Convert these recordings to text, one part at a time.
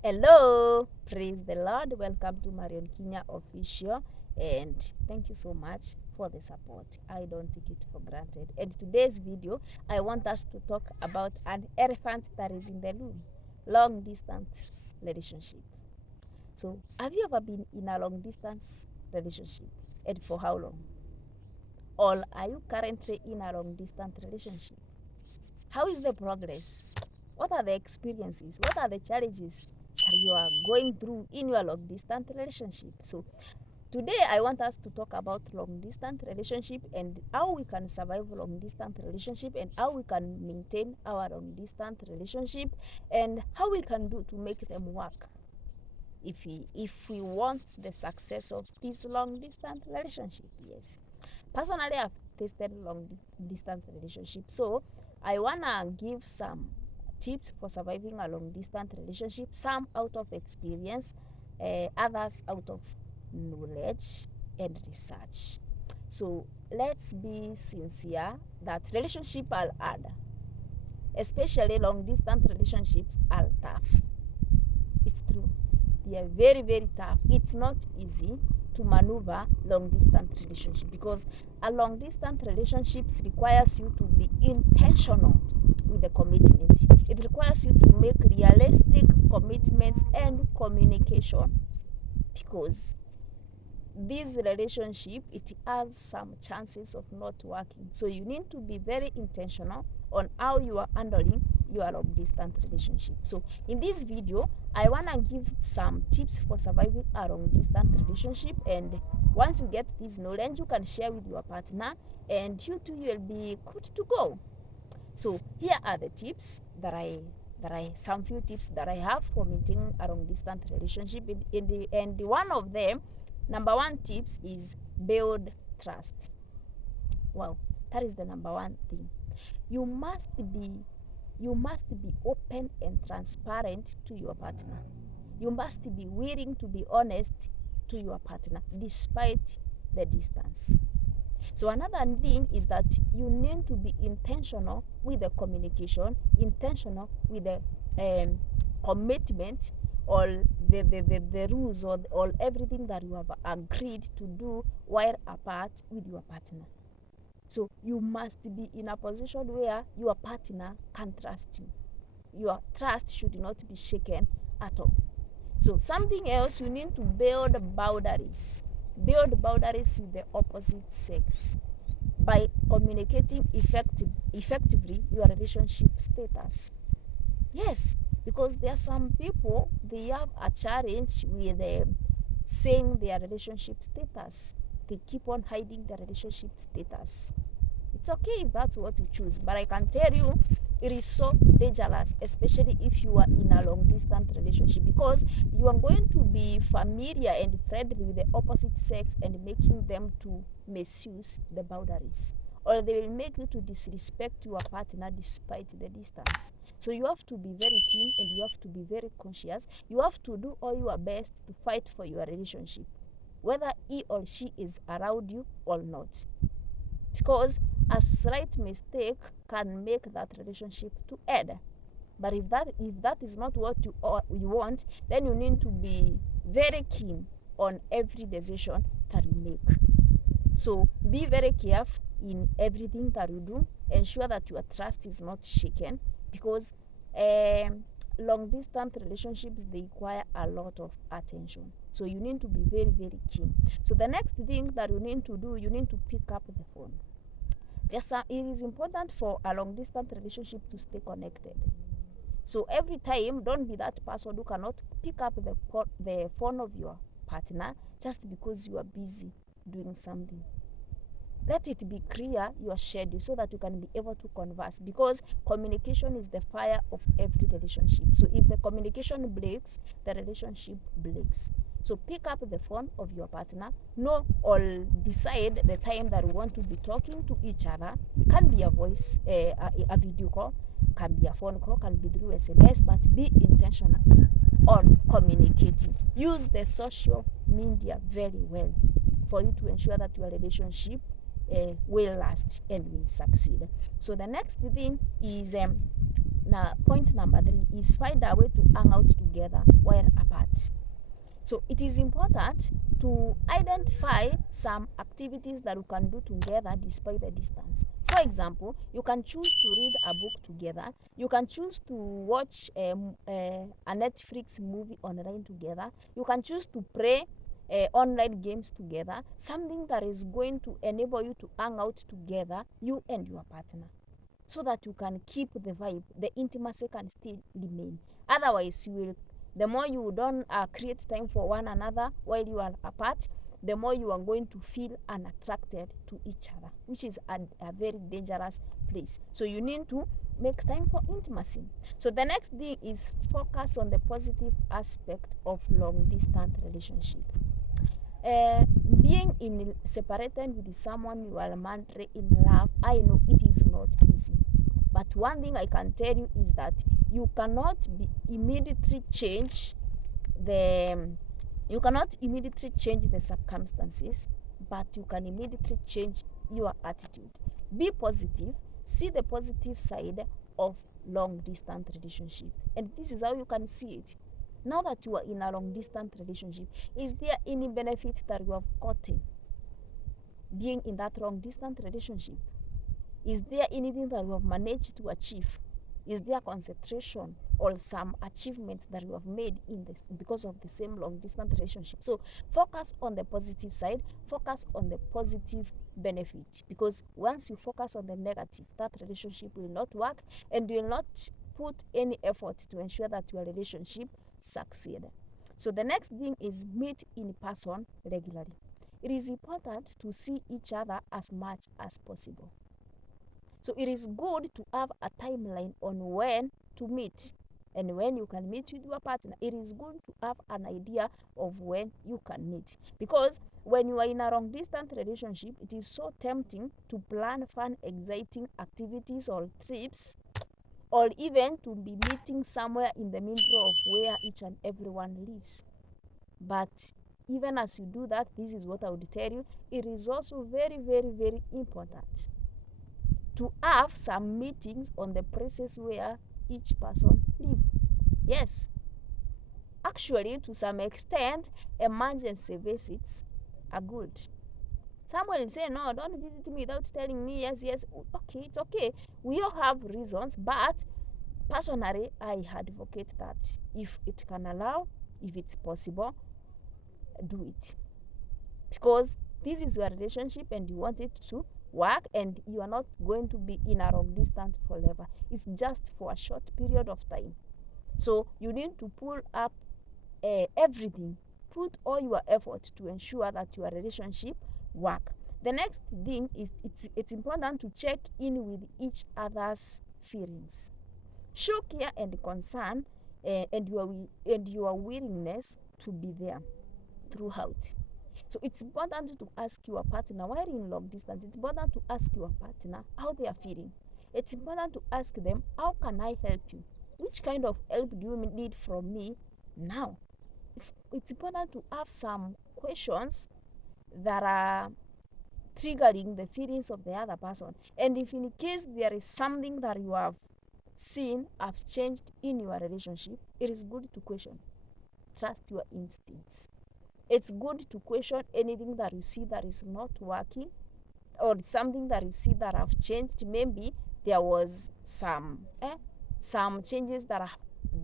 Hello, praise the Lord. Welcome to Marion Kinya Official, and thank you so much for the support. I don't take it for granted. And today's video, I want us to talk about an elephant that is in the room, long distance relationship. So, have you ever been in a long distance relationship, and for how long? Or are you currently in a long distance relationship? How is the progress? What are the experiences? What are the challenges that you are going through in your long distance relationship? So today I want us to talk about long distance relationship and how we can survive long distance relationship and how we can maintain our long distance relationship and how we can do to make them work if we want the success of this long distance relationship. Yes, personally I've tested long distance relationship, so I wanna give some tips for surviving a long distance relationship, some out of experience, others out of knowledge and research. So let's be sincere that relationships are hard, especially long distance relationships are tough. It's true. They are very, very tough. It's not easy to maneuver long distance relationship because a long distance relationships requires you to be intentional with the commitment. It requires you to make realistic commitments and communication because this relationship, it has some chances of not working. So you need to be very intentional on how you are handling your long distance relationship. So in this video, I want to give some tips for surviving a long distance relationship, and once you get this knowledge, you can share with your partner and you two will be good to go. So here are the tips that I some few tips that I have for maintaining a long distance relationship, and one of them, number one tips, is build trust. Wow, that is the number one thing. You must be open and transparent to your partner. You must be willing to be honest to your partner despite the distance. So another thing is that you need to be intentional with the communication, intentional with the commitment, or the rules, or everything that you have agreed to do while apart with your partner. So you must be in a position where your partner can trust you. Your trust should not be shaken at all. So something else, you need to build boundaries. Build boundaries with the opposite sex by communicating effectively your relationship status. Yes, because there are some people, they have a challenge with saying their relationship status. They keep on hiding their relationship status. It's okay if that's what you choose, but I can tell you it is so dangerous, especially if you are in a long distance relationship, because you are going to be familiar and friendly with the opposite sex and making them to misuse the boundaries, or they will make you to disrespect your partner despite the distance. So you have to be very keen and you have to be very conscious. You have to do all your best to fight for your relationship, whether he or she is around you or not, because a slight mistake can make that relationship to end. But if that is not what you want, then you need to be very keen on every decision that you make. So be very careful in everything that you do. Ensure that your trust is not shaken, because long distance relationships, they require a lot of attention. So you need to be very, very keen. So the next thing that you need to do, you need to pick up the phone. It is important for a long distance relationship to stay connected. So every time, don't be that person who cannot pick up the phone of your partner just because you are busy doing something. Let it be clear your schedule so that you can be able to converse, because communication is the fire of every relationship. So if the communication breaks, the relationship breaks. So pick up the phone of your partner, know or decide the time that you want to be talking to each other. Can be a voice, a video call, can be a phone call, can be through SMS, but be intentional on communicating. Use the social media very well for you to ensure that your relationship will last and will succeed. So the next thing is, point number 3 is find a way to hang out together. together while apart. So it is important to identify some activities that you can do together despite the distance. For example, you can choose to read a book together. You can choose to watch a Netflix movie online together. You can choose to play online games together. Something that is going to enable you to hang out together, you and your partner, so that you can keep the vibe, the intimacy can still remain. Otherwise, the more you don't create time for one another while you are apart, the more you are going to feel unattracted to each other, which is a very dangerous place. So you need to make time for intimacy. So the next thing is focus on the positive aspect of long distance relationship. Being separated with someone you are madly in love, I know it is not easy. But one thing I can tell you is that you cannot immediately change the circumstances, but you can immediately change your attitude. Be positive. See the positive side of long distance relationship, and this is how you can see it. Now that you are in a long distance relationship, is there any benefit that you have gotten being in that long distance relationship? Is there anything that you have managed to achieve? Is there concentration or some achievements that you have made because of the same long distance relationship? So focus on the positive side, focus on the positive benefit, because once you focus on the negative, that relationship will not work, and you will not put any effort to ensure that your relationship succeed. So the next thing is meet in person regularly. It is important to see each other as much as possible. So it is good to have a timeline on when to meet and when you can meet with your partner. It is good to have an idea of when you can meet, because when you are in a long distance relationship, it is so tempting to plan fun, exciting activities or trips, or even to be meeting somewhere in the middle of where each and everyone lives. But even as you do that, this is what I would tell you, it is also very, very, very important to have some meetings on the places where each person lives. Yes, actually, to some extent, emergency visits are good. Someone will say, no, don't visit me without telling me. Yes, yes, okay, it's okay. We all have reasons, but personally, I advocate that if it can allow, if it's possible, do it. Because this is your relationship and you want it to work, and you are not going to be in a long distance forever. It's just for a short period of time. So you need to pull up everything, put all your effort to ensure that your relationship work. The next thing is it's important to check in with each other's feelings. Show care and concern, and your willingness to be there throughout. So it's important to ask your partner while in long distance. It's important to ask your partner how they are feeling. It's important to ask them, how can I help you? Which kind of help do you need from me now? It's important to have some questions that are triggering the feelings of the other person. And if in case there is something that you have seen have changed in your relationship, it is good to question. Trust your instincts. It's good to question anything that you see that is not working, or something that you see that have changed. Maybe there was some changes that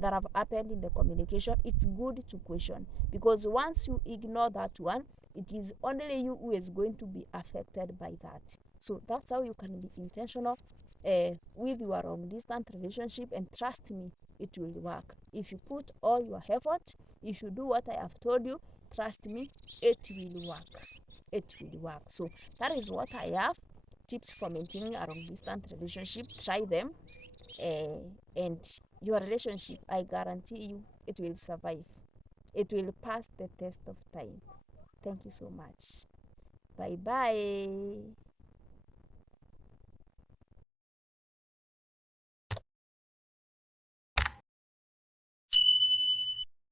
have happened in the communication. It's good to question, because once you ignore that one, it is only you who is going to be affected by that. So that's how you can be intentional with your long distance relationship, and trust me, it will work. If you put all your effort, if you do what I have told you, trust me, it will work. It will work. So that is what I have. Tips for maintaining a long distance relationship. Try them, and your relationship, I guarantee you, it will survive. It will pass the test of time. Thank you so much. Bye bye.